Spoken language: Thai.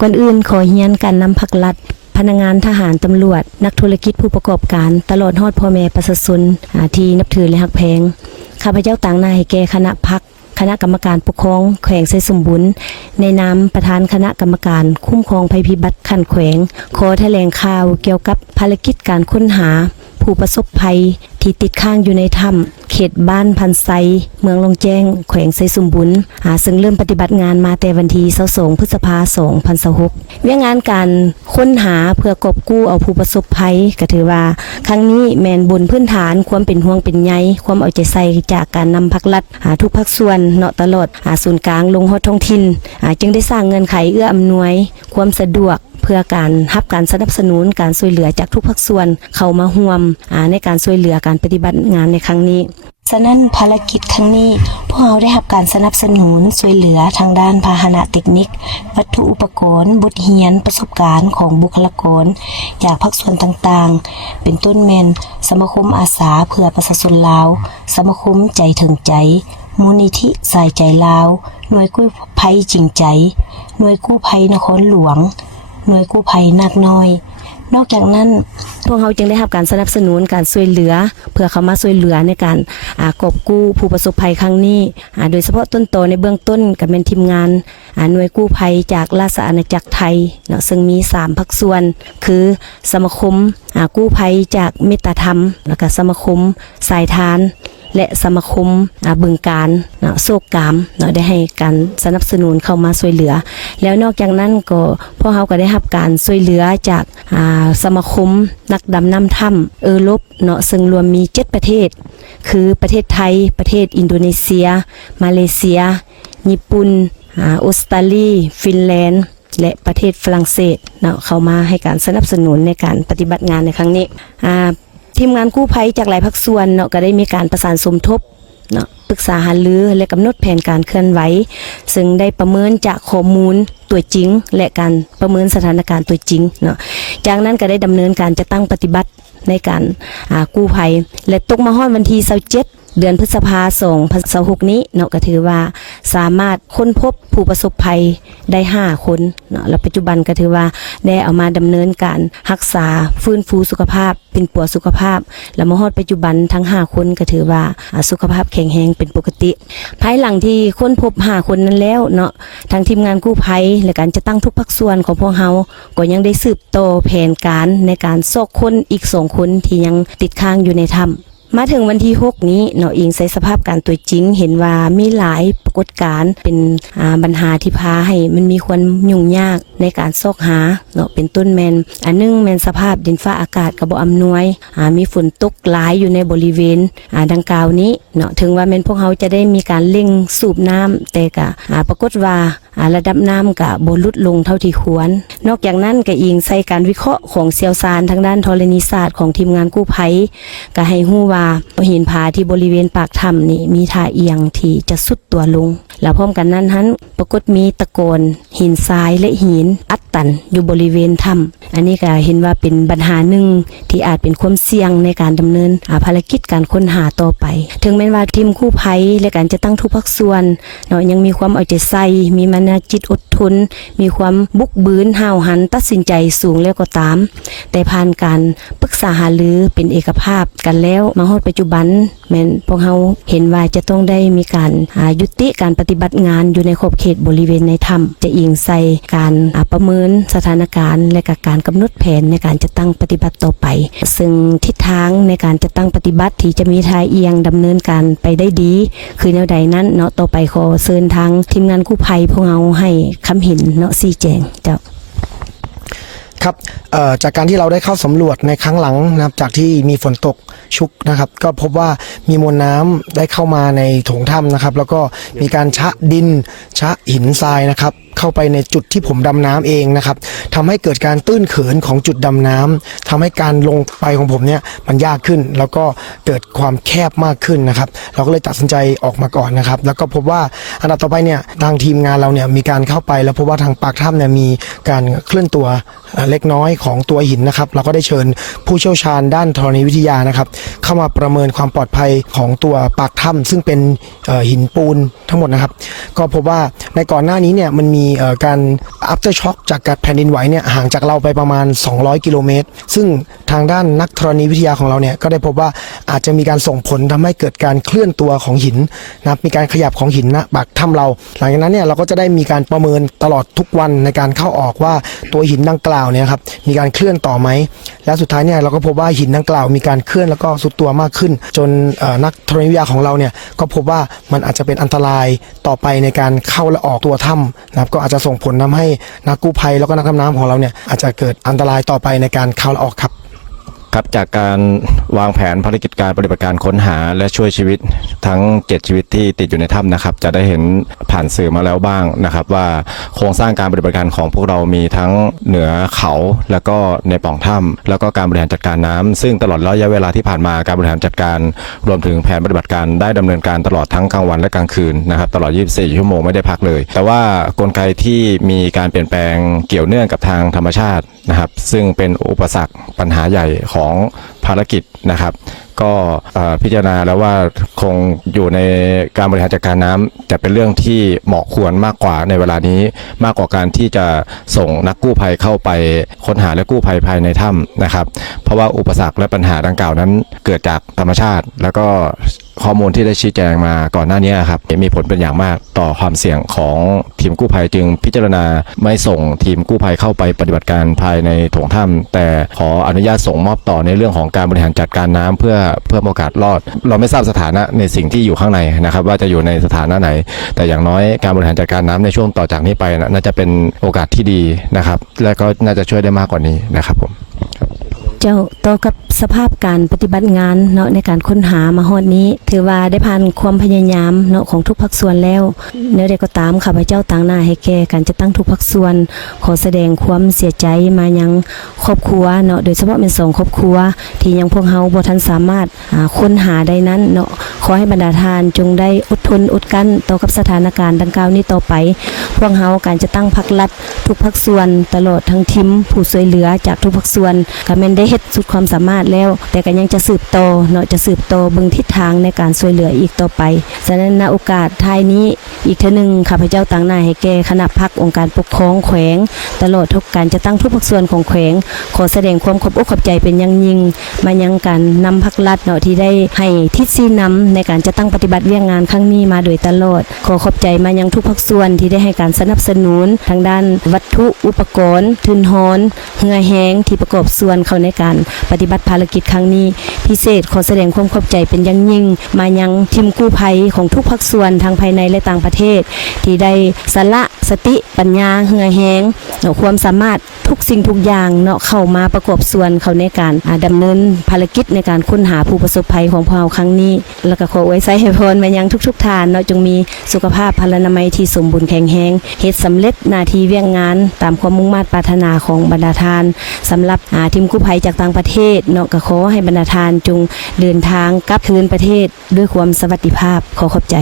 ก่อนอื่นขอเฮียนการนำภาครัฐพนักงานทหารตำรวจนักธุรกิจผู้ประกอบการตลอดฮอดพ่อแม่ประชาชนที่นับถือและฮักแพงข้าพเจ้าต่างหน้าให้แก่คณะพรรคคณะกรรมการปกครองแขวงไซสมบูรณ์ในนามประธานคณะกรรมการคุ้มครองภัยพิบัติขั้นแขวงขอแถลงข่าวเกี่ยวกับภารกิจการค้นหาผู้ประสบภัยที่ติดค้างอยู่ในถ้ำเขตบ้านพันไซเมืองลงแจ้งแขวงไซสมบูรณ์ซึ่งเริ่มปฏิบัติงานมาแต่วันที่22 พฤษภาคม 2026เวียงงานการค้นหาเพื่อกอบกู้เอาผู้ประสบภัยก็ถือว่าครั้งนี้แมนบนพื้นฐานความเป็นห่วงเป็นใยความเอาใจใส่จากการนำภาครัฐทุกภาคส่วนเนาะตลอดศูนย์กลางลงฮอดท้องถิ่นจึงได้สร้างเงื่อนไขเอื้ออำนวยความสะดวกเพื่อการรับการสนับสนุนการช่วยเหลือจากทุกภาคส่วนเข้ามาร่วมในการช่วยเหลือการปฏิบัติงานในครั้งนี้ฉะนั้นภารกิจครั้งนี้พวกเราได้รับการสนับสนุนช่วยเหลือทางด้านพาหนะเทคนิควัตถุอุปกรณ์บทเรียนประสบการณ์ของบุคลากรจากภาคส่วนต่างๆเป็นต้นแม่นสมาคมอาสาเพื่อประชาชนลาวสมาคมใจถึงใจมูลนิธิสายใจลาวหน่วยกู้ภัยจริงใจหน่วยกู้ภัยนครหลวงหน่วยกู้ภัยนาคน้อยนอกจากนั้นพวกเขาจึงได้รับการสนับสนุนการช่วยเหลือเพื่อเข้ามาช่วยเหลือในการกอบกู้ผู้ประสบภัยครั้งนี้โดยเฉพาะต้นโตในเบื้องต้นกับเป็นทีมงานหน่วยกู้ภัยจากราชอาณาจักรไทยเนาะซึ่งมี3ภาคส่วนคือสมาคมกู้ภัยจากเมตตาธรรมแล้วก็สมาคมสายทานและสมาคมบึงการโศกกามได้ให้การสนับสนุนเข้ามาช่วยเหลือแล้วนอกจากนั้นก็พวกเขาก็ได้รับการช่วยเหลือจากสมาคมนักดำน้ำถ้ำลบซึ่งรวมมี7ประเทศคือประเทศไทยประเทศอินโดนีเซียมาเลเซียญี่ปุ่นออสเตรเลียฟินแลนด์และประเทศฝรั่งเศสเข้ามาให้การสนับสนุนในการปฏิบัติงานในครั้งนี้ทีมงานกู้ภัยจากหลายภาคส่วนก็ได้มีการประสานสมทบปรึกษาหารือและกำหนดแผนการเคลื่อนไหวซึ่งได้ประเมินจากข้อมูลตัวจริงและการประเมินสถานการณ์ตัวจริงจากนั้นก็ได้ดำเนินการจะตั้งปฏิบัติในการกู้ภัยและตกมาฮอดวันที่27เดือนพฤษภาคม 2026นี้ก็ถือว่าสามารถค้นพบผู้ประสบภัยได้5คนแล้วปัจจุบันก็ถือว่าได้เอามาดำเนินการรักษาฟื้นฟูสุขภาพเป็นปัวสุขภาพแล้วมาฮอดปัจจุบันทั้ง5คนก็ถือว่าสุขภาพแข็งแรงเป็นปกติภายหลังที่ค้นพบ5คนนั้นแล้วทางทีมงานกู้ภัยและการจะตั้งทุกภาคส่วนของพวกเฮาก็ยังได้สืบต่อแผนการในการซอกคนอีก2คนที่ยังติดค้างอยู่ในถ้ำมาถึงวันที่6นี้อิงใส่สภาพการตัวจริงเห็นว่ามีหลายปรากฏการณ์เป็นปัญหาที่พาให้มันมีความยุ่งยากในการซอกหาเป็นต้นแมนอันนึงแมนสภาพดินฟ้าอากาศก็บ่อำนวยมีฝนตกหลายอยู่ในบริเวณดังกล่าวนี้ถึงว่าแมนพวกเขาจะได้มีการเร่งสูบน้ำแต่ก็ปรากฏว่าระดับน้ำก็บ่ลดลงเท่าที่ควรนอกจากนั้นก็อิงใส่การวิเคราะห์ของเชี่ยวชาญทางด้านธรณีศาสตร์ของทีมงานกู้ภัยก็ให้ฮู้ว่าหินผาที่บริเวณปากถ้ำนี่มีท่าเอียงที่จะสุดตัวลงแล้วพร้อมกันนั้นปรากฏมีตะโกนหินทรายและหินอัดตันอยู่บริเวณถ้ำอันนี้ก็เห็นว่าเป็นปัญหาหนึ่งที่อาจเป็นความเสี่ยงในการดำเนินภารกิจการค้นหาต่อไปถึงแม้ว่าทีมกู้ภัยและการจะตั้งทุกภาคส่วนยังมีความเอาใจใส่มีมนจิตอดทนมีความบุกบืนห้าวหันตัดสินใจสูงแล้วก็ตามแต่ผ่านการปรึกษาหารือเป็นเอกภาพกันแล้วมาฮอดปัจจุบันแม้นพวกเราเห็นว่าจะต้องได้มีการยุติการปฏิบัติงานอยู่ในขอบเขตบริเวณในถ้ำจะอิงใส่การประเมินสถานการณ์และการกำหนดแผนในการจะตั้งปฏิบัติต่อไปซึ่งทิศทางในการจะตั้งปฏิบัติที่จะมีทายเอียงดำเนินการไปได้ดีคือแนวใดนั้นต่อไปขอเชิญทางทีมงานกู้ภัยพวกเราให้คำเห็นชี้แจงเจ้าครับจากการที่เราได้เข้าสำรวจในครั้งหลังนะครับจากที่มีฝนตกชุกนะครับก็พบว่ามีมวลน้ำได้เข้ามาในโถงถ้ำนะครับแล้วก็มีการชะดินชะหินทรายนะครับเข้าไปในจุดที่ผมดำน้ำเองนะครับทำให้เกิดการตื้นเขินของจุดดำน้ำทำให้การลงไปของผมเนี่ยมันยากขึ้นแล้วก็เกิดความแคบมากขึ้นนะครับเราก็เลยตัดสินใจออกมาก่อนนะครับแล้วก็พบว่าอันดับต่อไปเนี่ยทางทีมงานเราเนี่ยมีการเข้าไปแล้วพบว่าทางปากถ้ำเนี่ยมีการเคลื่อนตัวเล็กน้อยของตัวหินนะครับเราก็ได้เชิญผู้เชี่ยวชาญด้านธรณีวิทยานะครับเข้ามาประเมินความปลอดภัยของตัวปากถ้ำซึ่งเป็นหินปูนทั้งหมดนะครับก็พบว่าในก่อนหน้านี้เนี่ยมันมี การ after shock จากการแผ่นดินไหวเนี่ยห่างจากเราไปประมาณ200กิโลเมตรซึ่งทางด้านนักธรณีวิทยาของเราเนี่ยก็ได้พบว่าอาจจะมีการส่งผลทำให้เกิดการเคลื่อนตัวของหินนะครับมีการขยับของหินณปากถ้ำเราหลังจากนั้นเนี่ยเราก็จะได้มีการประเมินตลอดทุกวันในการเข้าออกว่าตัวหินดังกล่าวเนี่ยครับมีการเคลื่อนต่อไหมและสุดท้ายเนี่ยเราก็พบว่าหินดังกล่าวมีการเคลื่อนแล้วก็สุดตัวมากขึ้นจนนักธรณีวิทยาของเราเนี่ยก็พบว่ามันอาจจะเป็นอันตรายต่อไปในการเข้าและออกตัวถ้ำนะครับก็อาจจะส่งผลทำให้นักกู้ภัยแล้วก็นักดำน้ำของเราเนี่ยอาจจะเกิดอันตรายต่อไปในการเข้าและออกครับครับจากการวางแผนภารกิจการปฏิบัติการค้นหาและช่วยชีวิตทั้ง7ชีวิตที่ติดอยู่ในถ้ำนะครับจะได้เห็นผ่านสื่อมาแล้วบ้างนะครับว่าโครงสร้างการปฏิบัติการของพวกเรามีทั้งเหนือเขาแล้วก็ในปล่องถ้ำแล้วก็การบริหารจัดการน้ำซึ่งตลอดระยะเวลาที่ผ่านมาการบริหารจัดการรวมถึงแผนปฏิบัติการได้ดำเนินการตลอดทั้งกลางวันและกลางคืนนะครับตลอด24ชั่วโมงไม่ได้พักเลยแต่ว่ากลไกที่มีการเปลี่ยนแปลงเกี่ยวเนื่องกับทางธรรมชาตินะครับซึ่งเป็นอุปสรรคปัญหาใหญ่ของภารกิจนะครับก็พิจารณาแล้วว่าคงอยู่ในการบริหารจัดการน้ำจะเป็นเรื่องที่เหมาะควรมากกว่าในเวลานี้มากกว่าการที่จะส่งนักกู้ภัยเข้าไปค้นหาและกู้ภัยภายในถ้ำนะครับเพราะว่าอุปสรรคและปัญหาดังกล่าวนั้นเกิดจากธรรมชาติแล้วก็ข้อมูลที่ได้ชี้แจงมาก่อนหน้านี้ครับมีผลเป็นอย่างมากต่อความเสี่ยงของทีมกู้ภัยจึงพิจารณาไม่ส่งทีมกู้ภัยเข้าไปปฏิบัติการภายในโถงถ้ำแต่ขออนุญาตส่งมอบต่อในเรื่องของการบริหารจัดการน้ำเพื่อโอกาสรอดเราไม่ทราบสถานะในสิ่งที่อยู่ข้างในนะครับว่าจะอยู่ในสถานะไหนแต่อย่างน้อยการบริหารจัดการน้ำในช่วงต่อจากนี้ไปน่าจะเป็นโอกาสที่ดีนะครับและก็น่าจะช่วยได้มากกว่านี้นะครับผมเจ้าต่อกับสภาพการปฏิบัติงานเนาะในการค้นหามาฮอดนี้ถือว่าได้ผ่านความพยายามเนาะของทุกภาคส่วนแล้วเนื้อใดก็ตามข้าพเจ้าต่างหน้าให้แก่การจะตั้งทุกภาคส่วนขอแสดงความเสียใจมายังครอบครัวเนาะโดยเฉพาะเป็น2ครอบครัวที่ยังพวกเฮาบ่ทันสามารถค้นหาได้นั้นเนาะขอให้บรรดาทานจงได้อดทนอดกั้นต่อกับสถานการณ์ดังกล่าวนี้ต่อไปพวกเฮาการจะตั้งภาครัฐทุกภาคส่วนตลอดทั้งทีมผู้ช่วยเหลือจากทุกภาคส่วนก็แม่นได้เฮ็ดสุดความสามารถแล้วแต่ก็ยังจะสืบต่อเนาะจะสืบต่อเบิ่งทิศทางในการช่วยเหลืออีกต่อไปฉะนั้นณโอกาสท้ายนี้อีกเทื่อนึงข้าพเจ้าต่างหน้าให้แก่คณะพรรคองค์การปกครองแขวงตลอดทุกการจะตั้งทุกภาคส่วนของแขวงขอแสดงความขอบอกขอบใจเป็นอย่างยิ่งมายังการนำภาครัฐเนาะที่ได้ให้ทิศชี้นำในการจะตั้งปฏิบัติเวียงงานครั้งนี้มาโดยตลอดขอขอบใจมายังทุกภาคส่วนที่ได้ให้การสนับสนุนทางด้านวัตถุอุปกรณ์ทุนหอนเหือแห้งที่ประกอบส่วนเข้าในการปฏิบัติภารกิจครั้งนี้พิเศษขอแสดงความขอบใจเป็นอย่างยิ่งมายังทีมกู้ภัยของทุกภาคส่วนทางภายในและต่างประเทศที่ได้สละสติปัญญาเหือแห้งความสามารถทุกสิ่งทุกอย่างเนาะเข้ามาประกอบส่วนเข้าในการดำเนินภารกิจในการค้นหาผู้ประสบภัยของพวกเราครั้งนี้แล้วก็ขออวยใจให้พรมายังทุกๆท่านเนาะจงมีสุขภาพพลานามัยที่สมบูรณ์แข็งแรงเฮ็ดสำเร็จหน้าที่เวียงงานตามความมุ่งมั่นปรารถนาของบรรดาทานสำหรับทีมกู้ภัยจากต่างประเทศเนาะก็ขอให้บรรดาทานจงเดินทางกลับคืนประเทศด้วยความสวัสดิภาพขอขอบใจ